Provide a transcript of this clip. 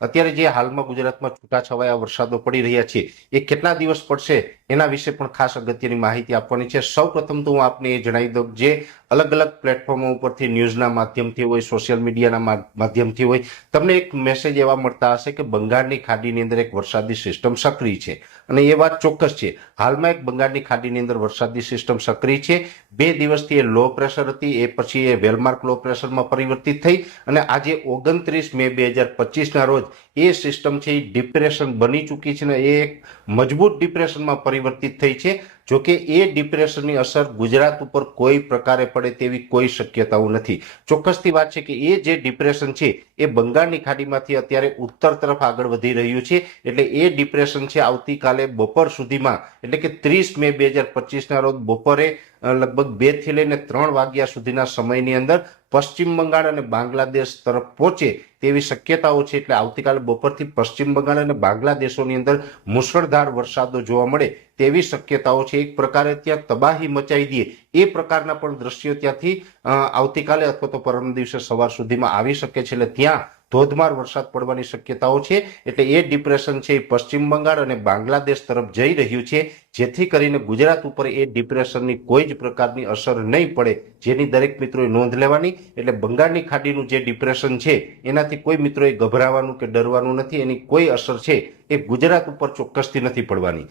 અત્યારે જે હાલમાં ગુજરાતમાં છૂટાછવાયા વરસાદો પડી રહ્યા છે એ કેટલા દિવસ પડશે? એના વિશે પણ ખાસ અગત્યની માહિતી આપવાની છે. સૌ પ્રથમ તો હું આપને એ જણાવી દઉં જે અલગ અલગ પ્લેટફોર્મો ઉપરથી ન્યૂઝના માધ્યમથી હોય, સોશિયલ મીડિયાના માધ્યમથી હોય, તમને એક મેસેજ એવા મળતા હશે કે બંગાળની ખાડીની અંદર એક વરસાદી સિસ્ટમ સક્રિય છે. અને એ વાત ચોક્કસ છે. હાલમાં એક બંગાળની ખાડીની અંદર વરસાદી સિસ્ટમ સક્રિય છે. બે દિવસથી એ લો પ્રેશર હતી, એ પછી એ વેલમાર્ક લો પ્રેશરમાં પરિવર્તિત થઈ અને આજે ઓગણત્રીસ મે બે હજાર પચીસના રોજ એ સિસ્ટમ છે એ ડિપ્રેશન બની ચૂકી છે ને એ એક મજબૂત ડિપ્રેશનમાં પરિવર્તિત થઈ છે. જોકે એ ડિપ્રેશનની અસર ગુજરાત ઉપર કોઈ પ્રકારે પડે તેવી કોઈ શક્યતાઓ નથી. ચોક્કસથી વાત છે કે એ જે ડિપ્રેશન છે, એ બંગાળની ખાડીમાંથી અત્યારે ઉત્તર તરફ આગળ વધી રહ્યું છે. એટલે એ ડિપ્રેશન છે આવતીકાલે બપોર સુધીમાં, એટલે કે ત્રીસ મે બે હજાર પચીસના રોજ બપોરે લગભગ બેથી લઈને ત્રણ વાગ્યા સુધીના સમયની અંદર પશ્ચિમ બંગાળ અને બાંગ્લાદેશ તરફ પહોંચે તેવી શક્યતાઓ છે. એટલે આવતીકાલે બપોરથી પશ્ચિમ બંગાળ અને બાંગ્લાદેશોની અંદર મુશળધાર વરસાદો જોવા મળે તેવી શક્યતાઓ છે. એક પ્રકારે ત્યાં તબાહી મચાવી દે, એ પ્રકારના પણ દ્રશ્યો ત્યાંથી આવતીકાલે અથવા તો પરમ દિવસે સવાર સુધીમાં આવી શકે છે. એટલે ત્યાં ધોધમાર વરસાદ પડવાની શક્યતાઓ છે. એટલે એ ડિપ્રેશન છે એ પશ્ચિમ બંગાળ અને બાંગ્લાદેશ તરફ જઈ રહ્યું છે. જેથી કરીને ગુજરાત ઉપર એ ડિપ્રેશનની કોઈ જ પ્રકારની અસર નહીં પડે. જેની દરેક મિત્રોએ નોંધ લેવાની. એટલે બંગાળની ખાડીનું જે ડિપ્રેશન છે, એનાથી કોઈ મિત્રોએ ગભરાવાનું કે ડરવાનું નથી. એની કોઈ અસર છે એ ગુજરાત ઉપર ચોક્કસથી નથી પડવાની.